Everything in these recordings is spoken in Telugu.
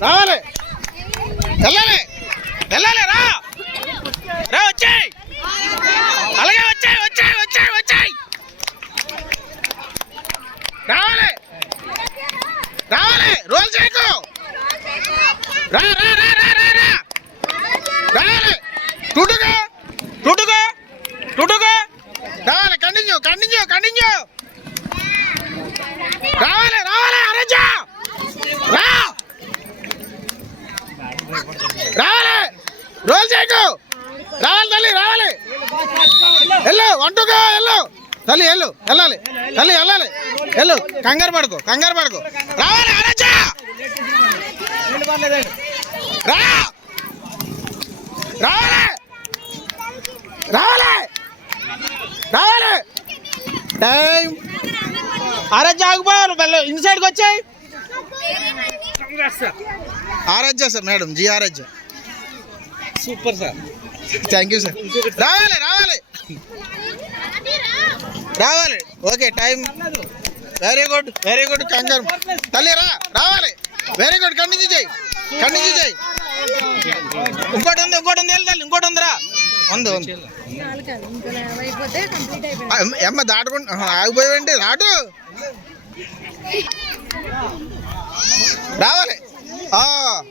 రావాలి వెళ్ళాలి వెళ్ళాలి రా రా వచ్చాయి అలాగే వచ్చాయి వచ్చాయి వచ్చాయి వచ్చాయి రావాలి రావాలి రోల్ చేయకు రా రా రా రా రా రా రావాలి టుటుగా టుటుగా టుటుగా రావాలి కంటిన్యూ కంటిన్యూ కంటిన్యూ రావాలి రావాలి అరజా రా రావాలి రోల్ చేయకు రావాలి తల్లి రావాలి వెళ్ళు వంటుగా వెళ్ళు తల్లి వెళ్ళు వెళ్ళాలి తల్లి వెళ్ళాలి వెళ్ళు కంగారు పడుకో రావాలి అరజా రా రావాలి రావాలి రావాలి టైం ఆరాధ్య ఆగిపోవాలి మళ్ళీ ఇన్సైడ్కి వచ్చాయి Aaradhya sir madam ji Aaradhya super sir thank you sir రావాలి రావాలి రావాలి ఓకే టైం వెరీ గుడ్ కంగారు తల్లి రా రావాలి వెరీ గుడ్ కంటిన్యూ చేయి ఇంకోటి ఉంది తల్లి ఇంకోటి ఉందిరా ఉంది అమ్మ దాటుకుంటా ఆగిపోయావండి దాటు రావాలి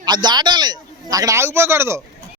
అది దాటాలి అక్కడ ఆగిపోకూడదు